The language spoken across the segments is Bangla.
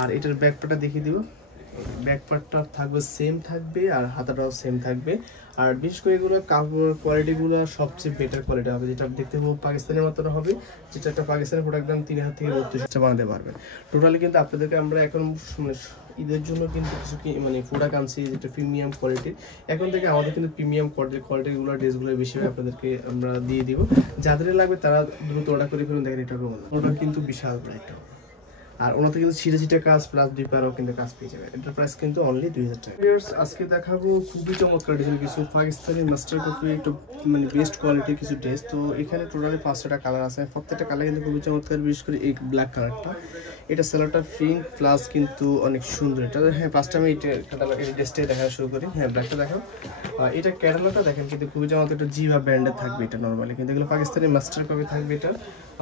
আর এটার ব্যাক পার্টটা দেখিয়ে দিব। ব্যাক পার্টটা থাকবে সেম থাকবে আর হাতাটাও সেম থাকবে। আর বিশেষ করে এগুলো কাপড় কোয়ালিটিগুলো সবচেয়ে বেটার কোয়ালিটি হবে, যেটা দেখতে খুব পাকিস্তানের মতো হবে, যেটা একটা পাকিস্তানের প্রোডাক্ট দাম 3000 থেকে 32,000 বানাতে পারবেন। টোটালি কিন্তু আপনাদেরকে আমরা এখন ঈদের জন্য কিন্তু কিছু মানে প্রোডাক্ট আনছি যেটা প্রিমিয়াম কোয়ালিটির। এখন থেকে আমাদের কিন্তু প্রিমিয়াম কোয়ালিটিগুলো ড্রেসগুলো বেশি আপনাদেরকে আমরা দিয়ে দিব। যাদের লাগবে তারা দ্রুত অর্ডার করে ফেলুন। দেখেন এটা ওটা কিন্তু বিশাল বড় একটা, আর ওনাতে কিন্তু ছিটা কাজ প্লাস দুই পারও কিন্তু কাজ পেয়ে যাবে। এটার প্রাইস কিন্তু অনলি 2000 টাকা। আজকে দেখাবো খুবই চমৎকার ডিজাইন কিছু পাকিস্তানি মাস্টার কপি একটু মানে বেস্ট কোয়ালিটির কিছু ড্রেস। তো এখানে টোটালি 5টা কালার আছে, প্রত্যেকটা কালার কিন্তু খুবই চমৎকার। বিশেষ করে এই ব্ল্যাক কালারটা, এটা সেলারটা প্রিন্ট প্লাস কিন্তু অনেক সুন্দর। এটা হ্যাঁ ফার্স্ট আমি এই ড্রেসটাই দেখা শুরু করি। হ্যাঁ ব্ল্যাকটা দেখো, এটা ক্যাটালগটা দেখেন কিন্তু খুবই চমৎকার। একটা জিভা ব্র্যান্ডের থাকবে এটা নর্মালি, কিন্তু এগুলো পাকিস্তানি মাস্টার কপি থাকবে এটা।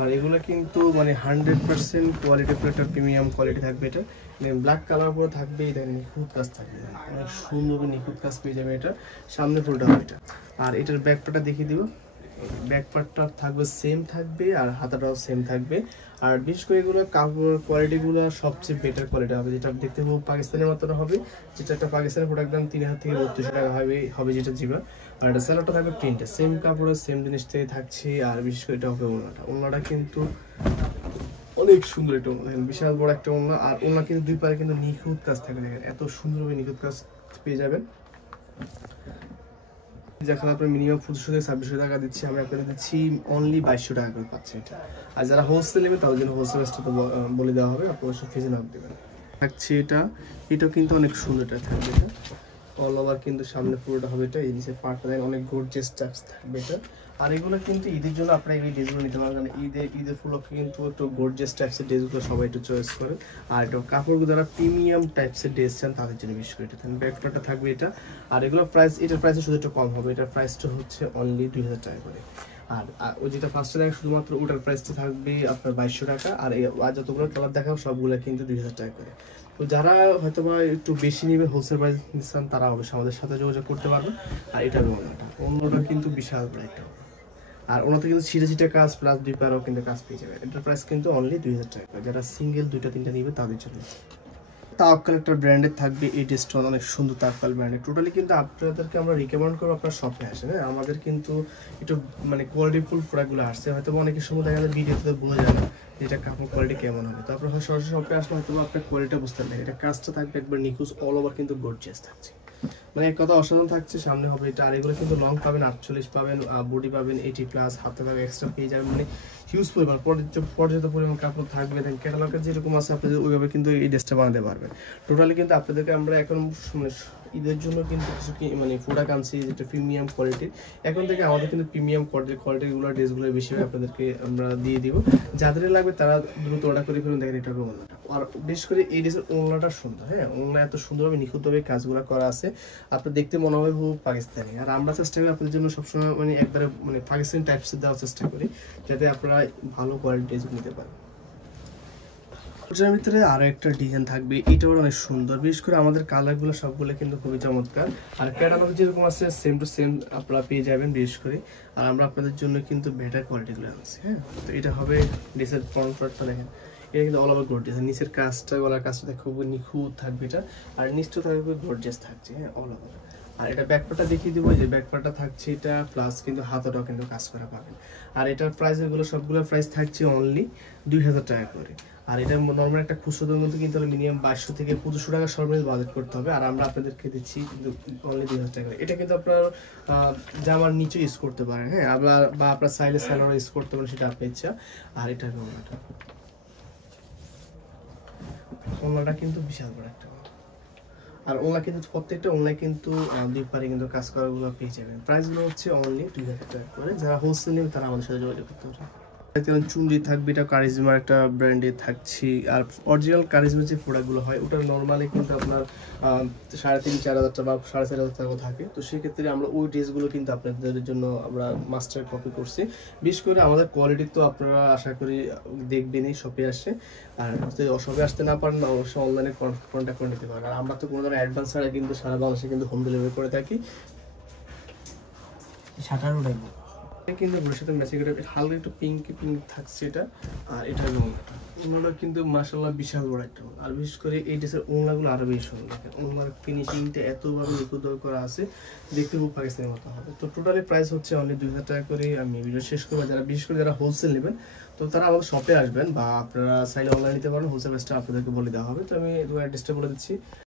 আর এগুলো কিন্তু মানে 100% কোয়ালিটি একটা প্রিমিয়াম কোয়ালিটি থাকবে এটা। ব্ল্যাক কালার পুরো থাকবে, এটা নিখুঁত কাজ থাকবে, অনেক সুন্দর নিখুঁত কাজ পেয়ে যাবে এটা। সামনে ফুলটা হবে এটা। আর এটার ব্যাক পার্টটা দেখিয়ে দিব। ব্যাক পার্টটা থাকবে সেম থাকবে আর হাতাটাও সেম থাকবে। আর বিশেষ করে এগুলো কাপড় কোয়ালিটিগুলো সবচেয়ে বেটার কোয়ালিটি হবে, যেটা দেখতে খুব পাকিস্তানের মতো হবে, যেটা একটা পাকিস্তানের প্রোডাক্ট দাম 3000 থেকে 32,000 টাকা হবে যেটা জিবা। আর এটা সেলারটা থাকবে প্রিন্টে সেম কাপড়ের সেম জিনিস থেকে থাকছে। আর বিশেষ করে এটা হবে ওড়নাটা কিন্তু অনেক সুন্দর একটা ওড়না, দেখেন বিশাল বড় একটা ওড়না। আর ওড়না কিন্তু দুই পারে কিন্তু নিখুঁত কাজ থাকবে, দেখেন এত সুন্দরভাবে নিখুঁত কাজ পেয়ে যাবেন। যেখানে আপনার মিনিমাম 2500 থেকে 2600 টাকা দিচ্ছি, আমরা আপনাদের দিচ্ছি অনলি 2200 টাকা করে পাচ্ছেন এটা। আর যারা হোলসেল নেবে তাদের জন্য হোলসেল রেটটা তো বলে দেওয়া হবে, আপনারা সব ফিজে নাম দেবেন। থাকছে এটাও কিন্তু অনেক সুন্দর এটা থাকবে। এটা অল ওভার কিন্তু সামনে পুরোটা হবে এটা, এই নিচে পার্টটা দেখেন অনেক গর্জিয়াস টাইপস থাকবে এটা। আর এগুলো কিন্তু ঈদের জন্য আপনারা এই ড্রেসগুলো নিতে পারবেন, কারণ ঈদের উপলক্ষে কিন্তু একটু গর্জিয়াস টাইপসের ড্রেসগুলো সবাই একটু চয়েস করে। আর এটা কাপড়গুলো যারা প্রিমিয়াম টাইপসের ড্রেস চান তাদের জন্য বিশেষ করে এটা ব্যাকপার্টটা থাকবে এটা। আর এগুলোর প্রাইস, এটার প্রাইসে শুধু একটু কম হবে, এটার প্রাইসটা হচ্ছে অনলি 2000 টাকা করে। আর ওই যেটা ফার্স্টে দেখা শুধুমাত্র ওটার প্রাইসটা থাকবে আপনার 2200 টাকা। আর যতগুলো কালার দেখাবো সবগুলো কিন্তু 2000 টাকা করে। তো যারা হয়তো বা একটু বেশি নেবে হোলসেল প্রাইস নিচ্ছেন তারা অবশ্যই আমাদের সাথে যোগাযোগ করতে পারবে। আর এটার অন্যটা কিন্তু বিশাল বড় একটা, আর ওনাতে কিন্তু ছিটা কাজ প্লাস দুই পারও কিন্তু কাজ পেয়ে যাবে। এটার প্রাইস কিন্তু অনলি 2000 টাকা। যারা সিঙ্গেল 2টা 3টা নিবে তাদের জন্য তাওয়াক্কাল একটা ব্র্যান্ডের থাকবে এই ড্রেসটা, অনেক সুন্দর তাওয়াক্কাল ব্র্যান্ডের। টোটালি কিন্তু আপনাদেরকে আমরা রিকমেন্ড করবো আপনার শপে আসেন। হ্যাঁ আমাদের কিন্তু একটু মানে কোয়ালিটিফুল প্রোডাক্টগুলো আসছে, হয়তো অনেকের সময় দেখা যায় ভিডিওতে বোঝা যায় না এটা কাপড় কোয়ালিটি কেমন হবে। তো আপনার সরাসরি শপে আসলে হয়তো আপনার কোয়ালিটিটা বুঝতে পারবেন। এটা কাজটা থাকবে একবার নিখুঁত, অল ওভার কিন্তু গর্জিয়াস থাকছে, মানে এক কথা অসাধারণ থাকছে। সামনে হবে এটা। আর এগুলো কিন্তু লং পাবেন 48 পাবেন, বডি পাবেন 80+, হাতে পাবেন এক্সট্রা পেয়ে যাবেন, মানে হিউজ পরিমাণ পর্যাপ্ত পরিমাণ কাপড় থাকবে। দেখেন ক্যাটালগের যেরকম আছে আপনাদের ওইভাবে কিন্তু এই ড্রেসটা বানাতে পারবেন। টোটালি কিন্তু আপনাদেরকে আমরা এখন ঈদের জন্য কিন্তু কিছু মানে প্রোডাক্ট আনছি যেটা প্রিমিয়াম কোয়ালিটির। এখন থেকে আমাদের কিন্তু প্রিমিয়াম কোয়ালিটিগুলো ড্রেসগুলো বেশি আপনাদেরকে আমরা দিয়ে দিব। যাদের লাগবে তারা দ্রুত অর্ডার করে ফেলুন। দেখেন এটা ওড়নাটা, আর বিশেষ করে এই ড্রেসের ওড়নাটা সুন্দর। হ্যাঁ ওড়না এত সুন্দরভাবে নিখুঁতভাবে কাজগুলো করা আছে, আপনার দেখতে মনে হবে খুব পাকিস্তানি। আর আমরা চেষ্টা করি আপনাদের জন্য সবসময় মানে একবারে মানে পাকিস্তানি টাইপসের দেওয়ার চেষ্টা করি, যাতে আপনারা ভালো কোয়ালিটি ড্রেস নিতে পারেন। এটার ভিতরে আরো একটা ডিজাইন থাকবে, এটাও অনেক সুন্দর। বিশেষ করে আমাদের কালারগুলো সবগুলো কিন্তু খুবই চমৎকার। আর ক্যাটালগ যেরকম আছে সেম টু সেম আপনারা পেয়ে যাবেন বিশেষ করে। আর আমরা আপনাদের জন্য কিন্তু বেটার কোয়ালিটিগুলো আনছি। হ্যাঁ তো এটা হবে ড্রেসের ফ্রন্ট পার্টটা দেখেন, এটা কিন্তু অল ওভার গর্জিয়াস। নিচের কাজটা গলার কাজটা খুব নিখুঁত থাকবে এটা, আর নিচটা থাকবে গর্জিয়াস থাকছে। হ্যাঁ অল ওভার। আর এটা ব্যাকপার্টটা দেখিয়ে দিব, যে ব্যাকপার্টটা থাকছে এটা প্লাস কিন্তু হাতাটাও কিন্তু কাজ করা পাবেন। আর এটার প্রাইস এগুলো সবগুলোর প্রাইস থাকছে অনলি 2000 টাকা করে। আর এটা নর্মাল একটা খুচরোদের মধ্যে কিন্তু মিনিমাম 2200 থেকে 2500 টাকা সর্বনিম্ন বাজেট করতে হবে। আর আমরা আপনাদেরকে দিচ্ছি কিন্তু অনলি 2000 টাকা। এটা কিন্তু আপনার জামার নিচে ইউজ করতে পারেন। হ্যাঁ আবার বা আপনার সাইলে স্যালোয়ার ইউজ করতে পারেন, সেটা আপনার ইচ্ছা। আর এটা ওড়নাটা কিন্তু বিশাল বড় একটা, আর ওনা কিন্তু প্রত্যেকটা ওনায় কিন্তু দুই পারে কিন্তু কাজ করাগুলো পেয়ে যাবেন। প্রাইসগুলো হচ্ছে অনলি 2000 টাকা করে। যারা হোলসেল নেবে তারা আমাদের সাথে যোগাযোগ করতে পারে। চুনরি থাকবে, এটা কারিজমার একটা ব্র্যান্ডে থাকছি। আর অরিজিনাল কারিজমার যে প্রোডাক্টগুলো হয় ওটা নর্মালি কিন্তু আপনার 3500-4000 টাকা বা 4500 টাকা থাকে। তো সেক্ষেত্রে আমরা ওই ড্রেসগুলো কিন্তু আপনাদের জন্য আমরা মাস্টার কপি করছি। বিশেষ করে আমাদের কোয়ালিটি তো আপনারা আশা করি দেখবেনই শপে আসে। আর যদি শপে আসতে না পারেন অবশ্যই অনলাইনে কন্ট্যাক্ট করে নিতে পারেন। আর আমরা তো কোনো ধরনের অ্যাডভান্স ছাড়া কিন্তু সারা বাংলাদেশে কিন্তু হোম ডেলিভারি করে থাকি। শাটার উঠাইবো কিন্তু ব্লুর সাথে ম্যাচিং করে হালকা একটু পিঙ্ক পিঙ্ক থাকছে এটা। আর এটা হলো ওড়নাটা, ওড়নাটা কিন্তু মাশাআল্লাহ বিশাল বড় একটা ওড়না। আর বিশেষ করে এই ড্রেসের ওড়নাগুলো আরো বেশি সুন্দর, দেখেন ওড়নার ফিনিশিংটা এতভাবে নিখুঁত করা আছে, দেখতে খুব পাকিস্তানের মতো হবে। তো টোটালি প্রাইস হচ্ছে অনলি 2000 টাকা করে। আমি ভিডিও শেষ করবো, যারা বিশেষ করে যারা হোলসেল নেবেন তো তারা আমাদের শপে আসবেন, বা আপনারা চাইলে অনলাইন নিতে পারেন, হোলসেল প্রাইসটা আপনাদেরকে বলে দেওয়া হবে। তো আমি তোমার অ্যাড্রেসটা বলে দিচ্ছি।